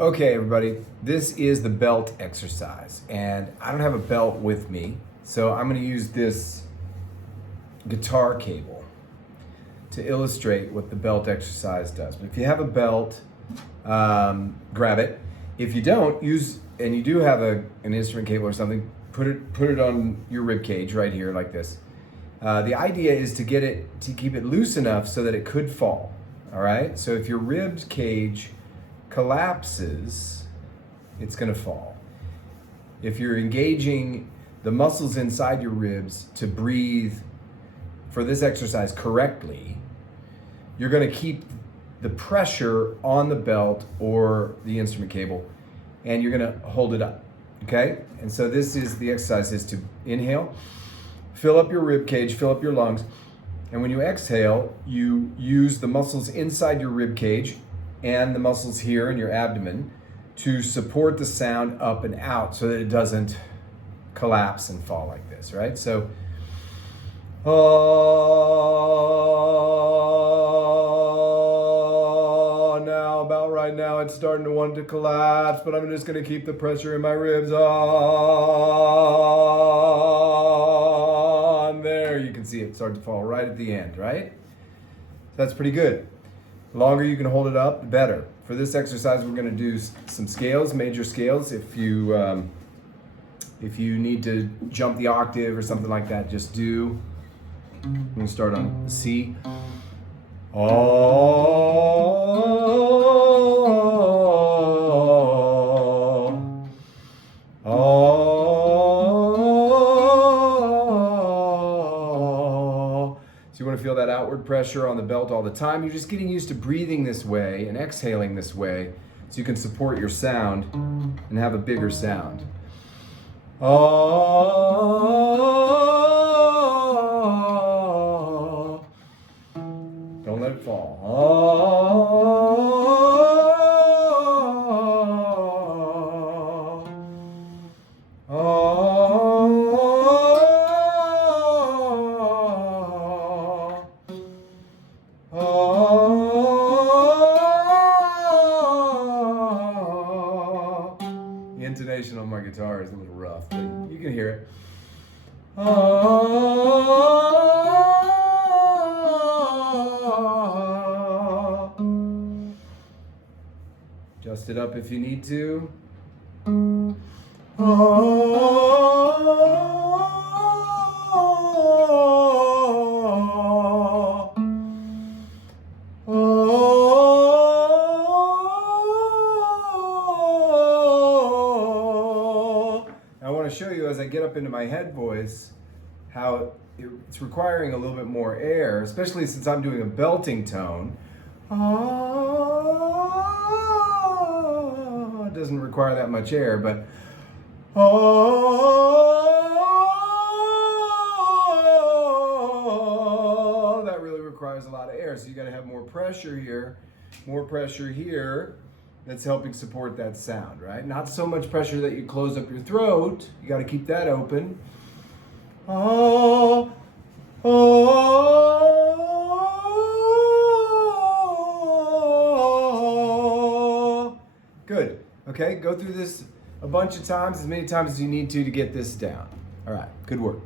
Okay, everybody, this is the belt exercise, and I don't have a belt with me, so I'm going to use this guitar cable to illustrate what the belt exercise does. But if you have a belt, grab it. If you don't, and you do have an instrument cable or something, put it on your rib cage right here like this. The idea is to keep it loose enough so that it could fall. All right. So if your rib cage collapses, it's going to fall. If you're engaging the muscles inside your ribs to breathe for this exercise correctly, you're going to keep the pressure on the belt or the instrument cable, and you're going to hold it up. Okay? And so this is the exercise is to inhale, fill up your rib cage, fill up your lungs, and when you exhale, you use the muscles inside your rib cage and the muscles here in your abdomen to support the sound up and out so that it doesn't collapse and fall like this, right? So, now about right now it's starting to want to collapse, but I'm just going to keep the pressure in my ribs on. There, you can see it start to fall right at the end, right? That's pretty good. The longer you can hold it up, the better. For this exercise, we're going to do some scales, major scales. If you need to jump the octave or something like that, just do. I'm going to start on C. So you want to feel that outward pressure on the belt all the time. You're just getting used to breathing this way and exhaling this way so you can support your sound and have a bigger sound. Don't let it fall. The intonation on my guitar is a little rough, but you can hear it. Adjust it up if you need to. I want to show you as I get up into my head voice how it's requiring a little bit more air, especially since I'm doing a belting tone. It doesn't require that much air, but that really requires a lot of air. So you got to have more pressure here. That's helping support that sound, right? Not so much pressure that you close up your throat. You got to keep that open. Good. Okay, go through this a bunch of times, as many times as you need to get this down. All right, good work.